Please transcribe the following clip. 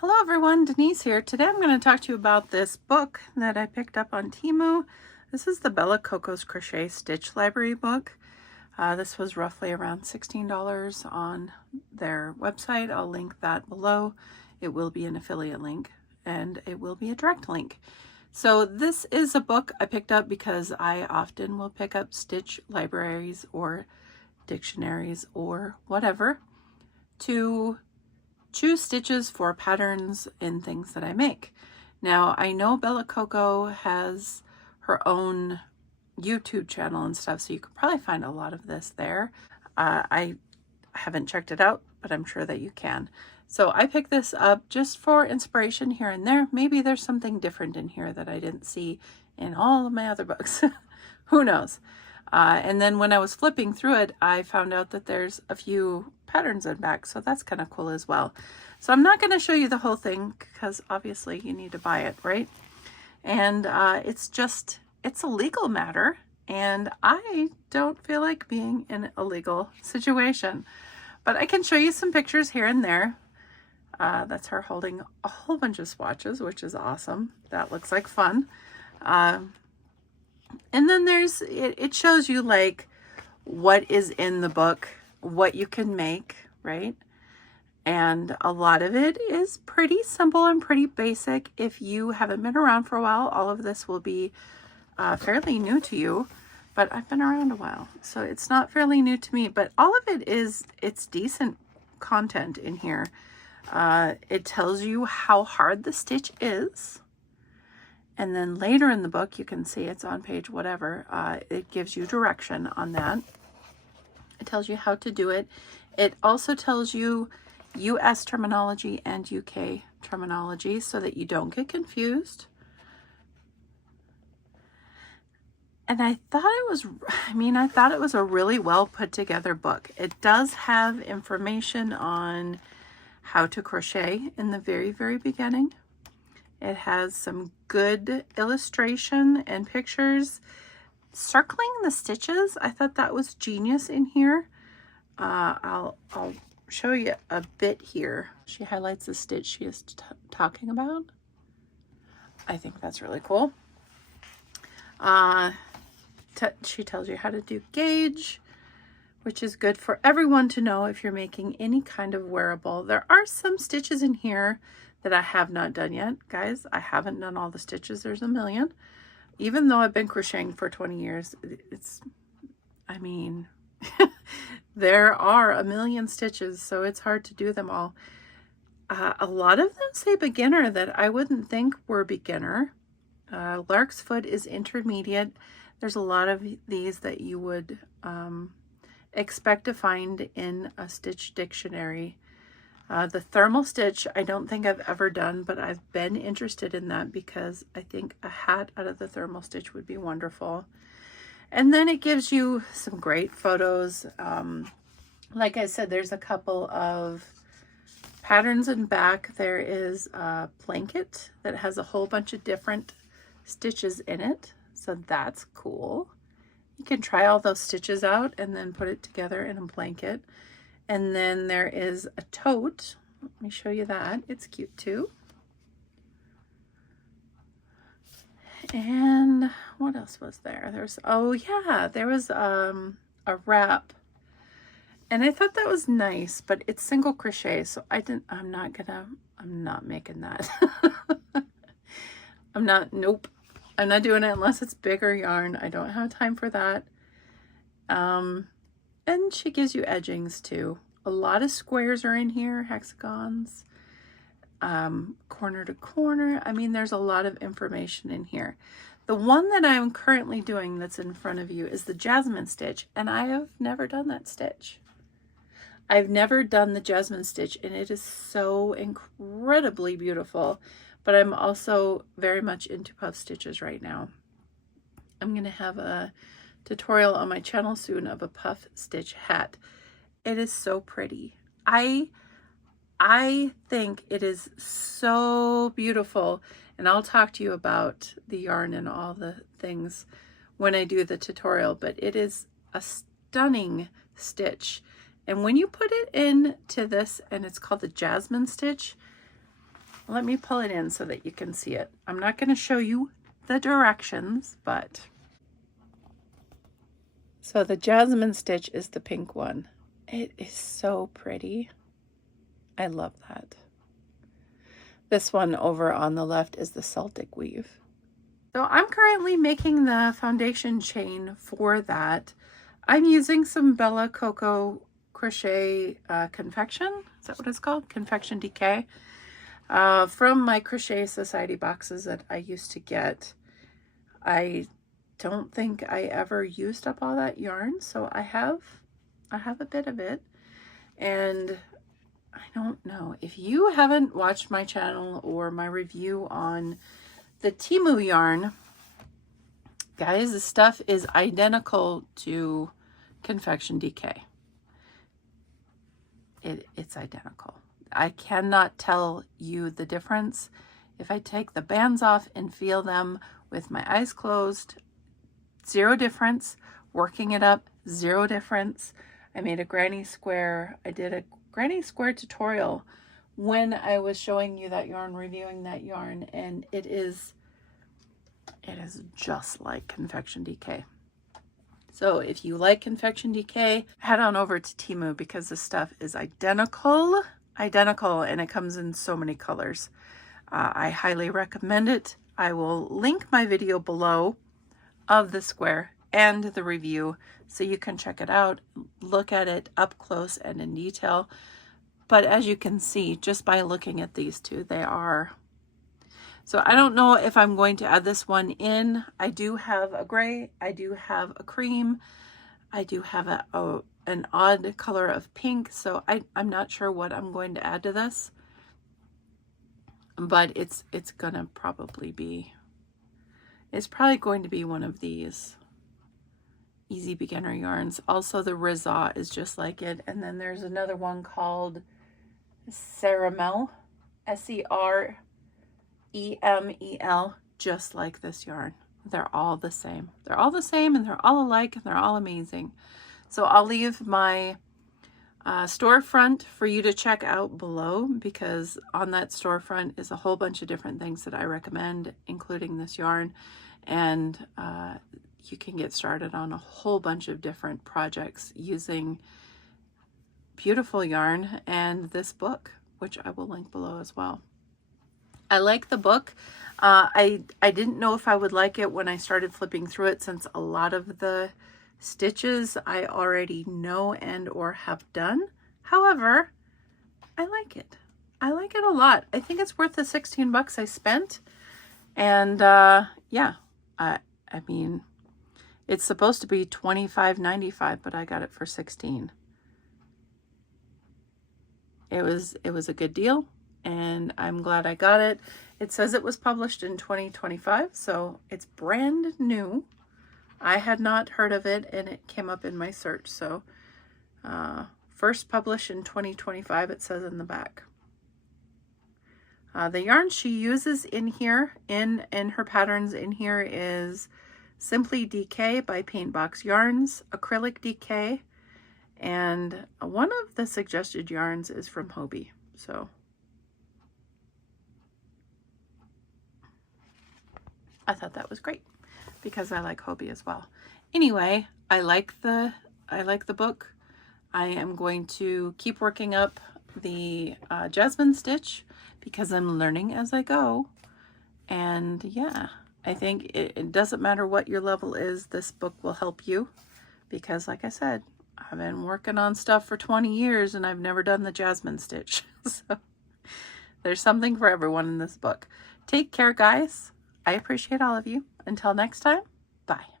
Hello everyone, Denise here. Today I'm going to talk to you about this book that I picked up on Temu. This is the Bella Coco's Crochet Stitch Library book. This was roughly around $16 on their website. I'll link that below. It will be an affiliate link and it will be a direct link. So this is a book I picked up because I often will pick up stitch libraries or dictionaries or whatever to choose stitches for patterns and things that I make. Now, I know Bella Coco has her own YouTube channel and stuff, so you could probably find a lot of this there. I haven't checked it out, but I'm sure that you can. So I picked this up just for inspiration here and there. Maybe there's something different in here that I didn't see in all of my other books. Who knows? And then when I was flipping through it, I found out that there's a few patterns in back, so that's kind of cool as well. So I'm not going to show you the whole thing because obviously you need to buy it, right? And it's a legal matter, and I don't feel like being in a legal situation. But I can show you some pictures here and there. That's her holding a whole bunch of swatches, which is awesome. That looks like fun. And then it shows you like what is in the book, what you can make, right? And a lot of it is pretty simple and pretty basic. If you haven't been around for a while, all of this will be fairly new to you, but I've been around a while, so it's not fairly new to me, but all of it's decent content in here. It tells you how hard the stitch is. And then later in the book, you can see it's on page whatever. It gives you direction on that. It tells you how to do it. It also tells you US terminology and UK terminology so that you don't get confused. And I thought it was a really well put together book. It does have information on how to crochet in the very, very beginning. It has some good illustration and pictures. Circling the stitches, I thought that was genius in here. I'll show you a bit here. She highlights the stitch she is talking about. I think that's really cool. She tells you how to do gauge, which is good for everyone to know if you're making any kind of wearable. There are some stitches in here that I have not done yet. Guys, I haven't done all the stitches. There's a million. Even though I've been crocheting for 20 years, there are a million stitches, so it's hard to do them all. A lot of them say beginner that I wouldn't think were beginner. Lark's foot is intermediate. There's a lot of these that you would expect to find in a stitch dictionary. The thermal stitch, I don't think I've ever done, but I've been interested in that because I think a hat out of the thermal stitch would be wonderful. And then it gives you some great photos. Like I said, there's a couple of patterns in back. There is a blanket that has a whole bunch of different stitches in it, so that's cool. You can try all those stitches out and then put it together in a blanket. And then there is a tote. Let me show you that. It's cute too. And what else was there? There was a wrap. And I thought that was nice, but it's single crochet, so I'm not making that. Nope. I'm not doing it unless it's bigger yarn. I don't have time for that. And she gives you edgings too. A lot of squares are in here, hexagons, corner to corner. There's a lot of information in here. The one that I'm currently doing that's in front of you is the jasmine stitch, and I have never done that stitch. I've never done the jasmine stitch, and it is so incredibly beautiful, but I'm also very much into puff stitches right now. I'm going to have a tutorial on my channel soon of a puff stitch hat. It is so pretty. I think it is so beautiful, and I'll talk to you about the yarn and all the things when I do the tutorial, but it is a stunning stitch. And when you put it into this, and it's called the jasmine stitch, Let me pull it in so that you can see it. I'm not going to show you the directions, but... So the jasmine stitch is the pink one. It is so pretty. I love that. This one over on the left is the Celtic weave. So I'm currently making the foundation chain for that. I'm using some Bella Coco Crochet Confection. Is that what it's called? Confection DK. From my Crochet Society boxes that I used to get. I don't think I ever used up all that yarn, so I have a bit of it. And I don't know, if you haven't watched my channel or my review on the Temu yarn, guys, this stuff is identical to Confection DK. It's identical. I cannot tell you the difference. If I take the bands off and feel them with my eyes closed, zero difference. Working it up, zero difference. I made a granny square. I did a granny square tutorial when I was showing you that yarn, reviewing that yarn, and it is just like Confection DK. So if you like Confection DK, head on over to Temu because this stuff is identical, and it comes in so many colors. I highly recommend it. I will link my video below of the square and the review so you can check it out, look at it up close and in detail. But as you can see, just by looking at these two, they are... So I don't know if I'm going to add this one in. I do have a gray, I do have a cream, I do have an odd color of pink, so I'm not sure what I'm going to add to this. But it's gonna probably be... It's probably going to be one of these easy beginner yarns. Also, the Rizza is just like it. And then there's another one called Ceramel, S-E-R-E-M-E-L, just like this yarn. They're all the same. They're all the same, and they're all alike, and they're all amazing. So I'll leave my storefront for you to check out below, because on that storefront is a whole bunch of different things that I recommend, including this yarn, and you can get started on a whole bunch of different projects using beautiful yarn and this book, which I will link below as well. I like the book. I didn't know if I would like it when I started flipping through it, since a lot of the stitches I already know and or have done. However, I like it. I like it a lot. I think it's worth the 16 bucks I spent. And yeah, I mean, it's supposed to be $25.95, but I got it for 16. It was a good deal, and I'm glad I got it. It says it was published in 2025, so it's brand new. I had not heard of it, and it came up in my search. So first published in 2025, it says in the back. The yarn she uses in here, in her patterns in here, is Simply DK by Paintbox Yarns, Acrylic DK, and one of the suggested yarns is from Hobie. So I thought that was great because I like Hobie as well. Anyway, I like the book. I am going to keep working up the jasmine stitch because I'm learning as I go. And yeah, I think it doesn't matter what your level is, this book will help you, because like I said, I've been working on stuff for 20 years and I've never done the jasmine stitch. So there's something for everyone in this book. Take care, guys. I appreciate all of you. Until next time, bye.